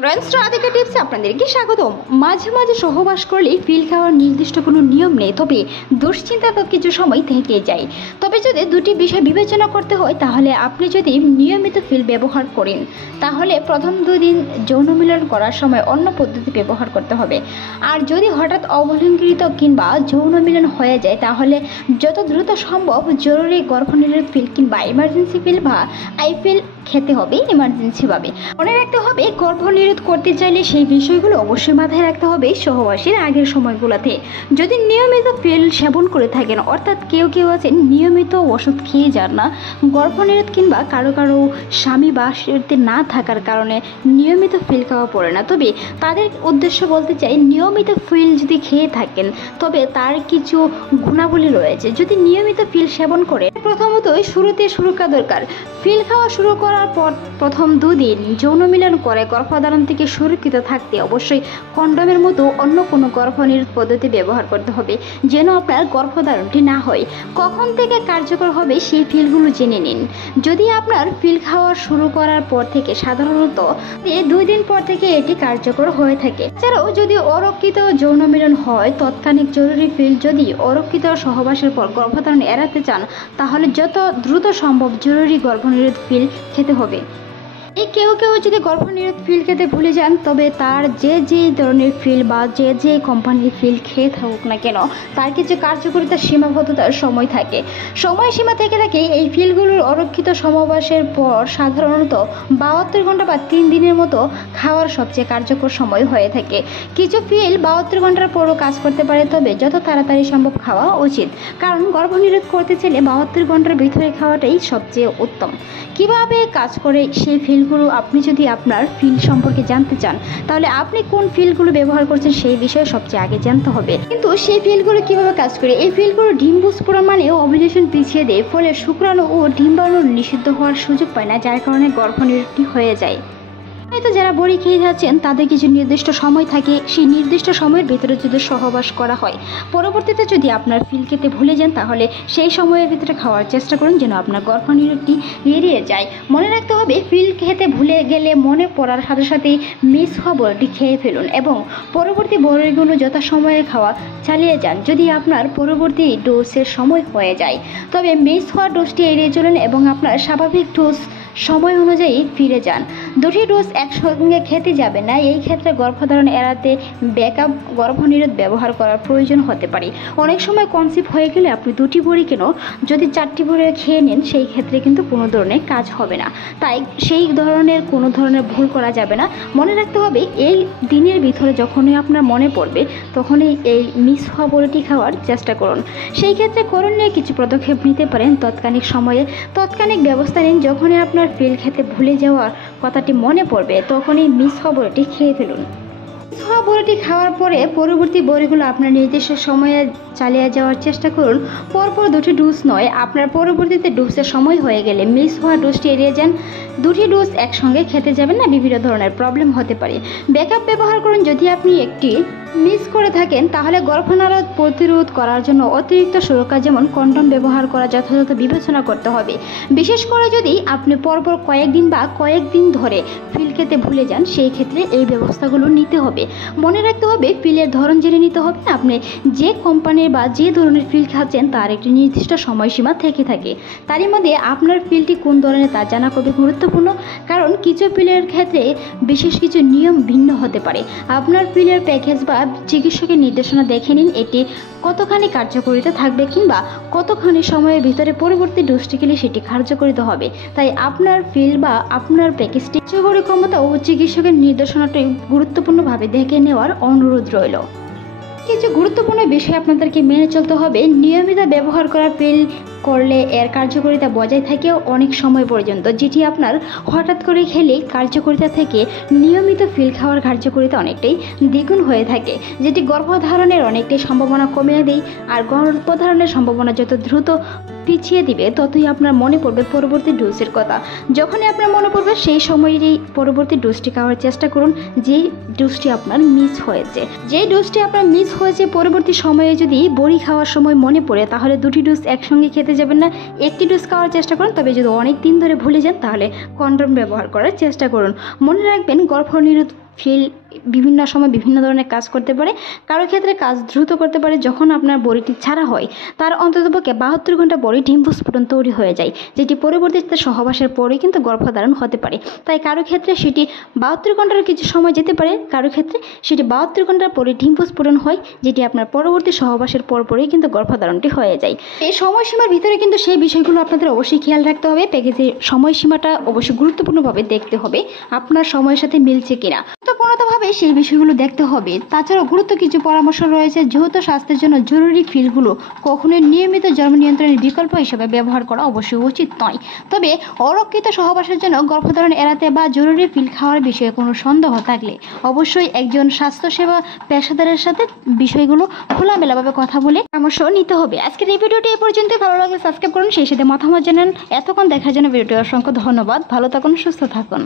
Friends Radhika টিপসে আপনাদেরকে স্বাগতম। মাঝে মাঝে সহবাস করলে পিল খাওয়ার নির্দিষ্ট কোনো নিয়ম নেই, তবে দুশ্চিন্তা তো কিছু সময় থেকে যায়। তবে যদি দুটি বিষয় বিবেচনা করতে হয়, তাহলে আপনি যদি নিয়মিত পিল ব্যবহার করেন, তাহলে প্রথম 2 দিন যৌন মিলন করার সময় অন্য পদ্ধতি ব্যবহার করতে হবে। আর যদি হঠাৎ অবলম্বিত কিংবা যৌন মিলন হয়ে যায়, তাহলে যত দ্রুত সম্ভব জরুরি গর্ভনিরোধ পিল কিংবা ইমার্জেন্সি পিল বা আইপিল খেতে হবে ইমার্জেন্সিভাবে। মনে রাখতে হবে, গর্ভনিরোধ করতে চাইলে সেই বিষয়গুলো অবশ্যই মাথায় রাখতে হবে সহবাসের আগের সময়গুলোতে। যদি নিয়মিত পিল সেবন করে থাকেন, অর্থাৎ কেউ আছেন নিয়মিত ওষুধ খেয়ে যান না, গর্ভনিরোধ কিংবা কারো স্বামী বা শরীরে না থাকার কারণে নিয়মিত পিল খাওয়া পড়ে না, তবে তাদের উদ্দেশ্য বলতে চাই, নিয়মিত পিল যদি খেয়ে থাকেন তবে তার কিছু গুণাবলী রয়েছে। যদি নিয়মিত পিল সেবন করে, প্রথমতই শুরুতে সুরক্ষা দরকার। পিল খাওয়া শুরু করার পর প্রথম 2 দিন যৌন মিলন করে গর্ভধারণ থেকে সুরক্ষিত থাকতে অবশ্যই কন্ডোমের মতো অন্য কোনো গর্ভনিরোধ পদ্ধতি ব্যবহার করতে হবে, যেন আপনার গর্ভধারণটি না হয়। কখন থেকে কার্যকর হবে সেই পিলগুলো জেনে নিন। যদি আপনার পিল খাওয়া শুরু করার পর থেকে সাধারণত 2 দিন পর থেকে এটি কার্যকর হয়ে থাকে। এছাড়াও যদি অরক্ষিত যৌন মিলন হয়, তৎক্ষণিক জরুরি পিল। যদি অরক্ষিত সহবাসের পর গর্ভধারণ এড়াতে চান, তাহলে যত দ্রুত সম্ভব জরুরি গর্ভনিরোধ পিল খেতে হবে। এই কেউ যদি গর্ভনিরোধ পিল খেতে ভুলে যান, তবে তার যে ধরনের পিল বা যে কোম্পানির পিল খেয়ে থাকুক না কেন, তার কিছু কার্যকারিতার সীমাবদ্ধতার সময় থাকে, সময়সীমা থেকে থাকে। এই পিলগুলোর অরক্ষিত সমাবেশের পর সাধারণত 72 ঘন্টা বা 3 দিনের মতো খাওয়ার সবচেয়ে কার্যকর সময় হয়ে থাকে। কিছু পিল 72 ঘন্টার পরও কাজ করতে পারে, তবে যত তাড়াতাড়ি সম্ভব খাওয়া উচিত, কারণ গর্ভনিরোধ করতে চাইলে 72 ঘন্টার ভিতরে খাওয়াটাই সবচেয়ে উত্তম। কিভাবে কাজ করে সেই পিলগুলো, আপনি যদি আপনার পিল সম্পর্কে জানতে চান, তাহলে আপনি কোন পিলগুলো ব্যবহার করছেন সেই বিষয়ে সবচেয়ে আগে জানতে হবে। কিন্তু সেই পিলগুলো কিভাবে কাজ করে, এই পিলগুলো ডিম্বস্ফোরণ মানে ওভুলেশন পিছিয়ে দেয়, ফলে শুক্রাণু ও ডিম্বাণু নিষিদ্ধ হওয়ার সুযোগ পায় না, যার কারণে গর্ভনিরোধটি হয়ে যায়। হয়তো যারা বড়ি খেয়ে যাচ্ছেন, তাদের কিছু নির্দিষ্ট সময় থাকে, সেই নির্দিষ্ট সময়ের ভিতরে যদি সহবাস করা হয়, পরবর্তীতে যদি আপনার পিল খেতে ভুলে যান, তাহলে সেই সময়ের ভিতরে খাওয়ার চেষ্টা করুন, যেন আপনার গর্ভনিরোধটি এড়িয়ে যায়। মনে রাখতে হবে, পিল খেতে ভুলে গেলে মনে পড়ার সাথে সাথেই মিস হওয়া বড়িটি খেয়ে ফেলুন এবং পরবর্তী বড়িগুলো যথাসময়ে খাওয়া চালিয়ে যান। যদি আপনার পরবর্তী ডোজের সময় হয়ে যায়, তবে মিস হওয়া ডোজটি এড়িয়ে চলুন এবং আপনার স্বাভাবিক ডোজ সময় অনুযায়ী ফিরে যান। 2টি ডোজ একসঙ্গে খেতে যাবে না, এই ক্ষেত্রে গর্ভধারণ এড়াতে ব্যাকআপ গর্ভনিরোধ ব্যবহার করার প্রয়োজন হতে পারে। অনেক সময় কনসিভ হয়ে গেলে আপনি 2টি বড়ি কেন, যদি 4টি বড়ি খেয়ে নেন, সেই ক্ষেত্রে কিন্তু কোনো ধরনের কাজ হবে না। তাই সেই ধরনের কোনো ধরনের ভুল করা যাবে না। মনে রাখতে হবে, এই দিনের ভিতরে যখনই আপনার মনে পড়বে, তখনই এই মিস হওয়া বড়িটি খাওয়ার চেষ্টা করুন। সেই ক্ষেত্রে করণীয় কিছু পদক্ষেপ নিতে পারেন। তাৎক্ষণিক ব্যবস্থা নিন। যখনই আপনার পিল খেতে ভুলে যাওয়ার কথাটি মনে পড়বে, তখনই মিস হওয়া বড়িটি খেয়ে ফেলুন। মিস হওয়া বড়িটি খাওয়ার পরে পরবর্তী বড়িগুলো আপনার নির্দিষ্ট সময়ে চালিয়ে যাওয়ার চেষ্টা করুন। পরপর 2টি ডোজ নয়, আপনার পরবর্তীতে ডোজের সময় হয়ে গেলে মিস হওয়া ডোজটি এড়িয়ে যান। 2টি ডোজ একসঙ্গে খেতে যাবেন না, বিভিন্ন ধরনের প্রবলেম হতে পারে। ব্যাকআপ ব্যবহার করুন। যদি আপনি একটি মিস করে থাকেন, তাহলে গর্ভনারোধ প্রতিরোধ করার জন্য অতিরিক্ত সুরক্ষা, যেমন কন্ডোম ব্যবহার করা যথাযথ বিবেচনা করতে হবে। বিশেষ করে যদি আপনি পরপর কয়েকদিন ধরে পিল খেতে ভুলে যান, সেই ক্ষেত্রে এই ব্যবস্থাগুলো নিতে হবে। মনে রাখতে হবে, পিলের ধরন জেনে নিতে হবে। আপনি যে কোম্পানির বা যে ধরনের পিল খাচ্ছেন, তার একটি নির্দিষ্ট সময়সীমা থেকে থাকে। তারই মধ্যে আপনার পিলটি কোন ধরনের তা জানা খুবই গুরুত্বপূর্ণ, কারণ কিছু পিলের ক্ষেত্রে বিশেষ কিছু নিয়ম ভিন্ন হতে পারে। আপনার পিলের প্যাকেজ বা চিকিৎসকের নির্দেশনা দেখে নিন, এটি কতখানি কার্যকারিতা থাকবে কিংবা কতখানি সময়ের ভিতরে পরবর্তী ডোজটি খেলে সেটি কার্যকারিতা হবে। তাই আপনার পিল বা আপনার প্যাকেজটি কার্যকরী ক্ষমতা ও চিকিৎসকের নির্দেশনাটি গুরুত্বপূর্ণভাবে দেখে নেওয়ার অনুরোধ রইল। কিছু গুরুত্বপূর্ণ বিষয় আপনাদেরকে মেনে চলতে হবে। নিয়মিত ব্যবহার করা পিল করলে এর কার্যকারিতা বজায় থাকে অনেক সময় পর্যন্ত, যেটি আপনার হঠাৎ করে খেলে কার্যকারিতা থেকে নিয়মিত পিল খাওয়ার কার্যকারিতা অনেকটাই দ্বিগুণ হয়ে থাকে, যেটি গর্ভধারণের অনেকটাই সম্ভাবনা কমিয়ে দেয়। আর গর্ভধারণের সম্ভাবনা যত দ্রুত পিছিয়ে দিবে, ততই আপনার মনে পড়বে পরবর্তী ডোজের কথা। যখনই আপনার মনে পড়বে, সেই সময়েরই পরবর্তী ডোজটি খাওয়ার চেষ্টা করুন, যেই ডোজটি আপনার মিস হয়েছে। পরবর্তী সময়ে যদি বড়ি খাওয়ার সময় মনে পড়ে, তাহলে 2টি ডোজ একসঙ্গে খেতে যাবেন না, একটি ডোজ খাওয়ার চেষ্টা করুন। তবে যদি অনেক দিন ধরে ভুলে যান, তাহলে কন্ডোম ব্যবহার করার চেষ্টা করুন। মনে রাখবেন, গর্ভনিরোধ ফিল বিভিন্ন সময় বিভিন্ন ধরনের কাজ করতে পারে। কারো ক্ষেত্রে কাজ দ্রুত করতে পারে। যখন আপনার বড়িটি ছাড়া হয় তার অন্ততপক্ষে 72 ঘন্টা পরে ডিম স্ফুটন তৈরি হয়ে যায়, যেটি পরবর্তীতে সহবাসের পরে কিন্তু গর্ভধারণ হতে পারে। তাই কারো ক্ষেত্রে সেটি 72 ঘন্টার কিছু সময় যেতে পারে, কারো ক্ষেত্রে সেটি 72 ঘন্টার পরে ডিম স্ফুটন হয়, যেটি আপনার পরবর্তী সহবাসের পরেই কিন্তু গর্ভধারণটি হয়ে যায়। এই সময়সীমার ভিতরে কিন্তু সেই বিষয়গুলো আপনাদের অবশ্যই খেয়াল রাখতে হবে। প্যাকেজের সময়সীমাটা অবশ্যই গুরুত্বপূর্ণভাবে দেখতে হবে আপনার সময়ের সাথে মিলছে কিনা, গুরুত্বপূর্ণভাবে সেই বিষয়গুলো দেখতে হবে। তাছাড়াও গুরুত্ব কিছু পরামর্শ রয়েছে। যেহেতু স্বাস্থ্যের জন্য জরুরি ফিলগুলো কখনোই নিয়মিত জন্ম নিয়ন্ত্রণের বিকল্প হিসেবে ব্যবহার করা অবশ্যই উচিত নয়। তবে অরক্ষিত সহবাসের জন্য গর্ভধারণ এড়াতে বা জরুরি ফিল খাওয়ার বিষয়ে কোনো সন্দেহ থাকলে অবশ্যই একজন স্বাস্থ্যসেবা পেশাদারের সাথে বিষয়গুলো খোলামেলাভাবে কথা বলে পরামর্শ নিতে হবে। আজকের এই ভিডিওটি এই পর্যন্ত। ভালো লাগলে সাবস্ক্রাইব করুন, সেই সাথে মতামত জানান। এতক্ষণ দেখার জন্য ভিডিওটি অসংখ্য ধন্যবাদ। ভালো থাকুন, সুস্থ থাকুন।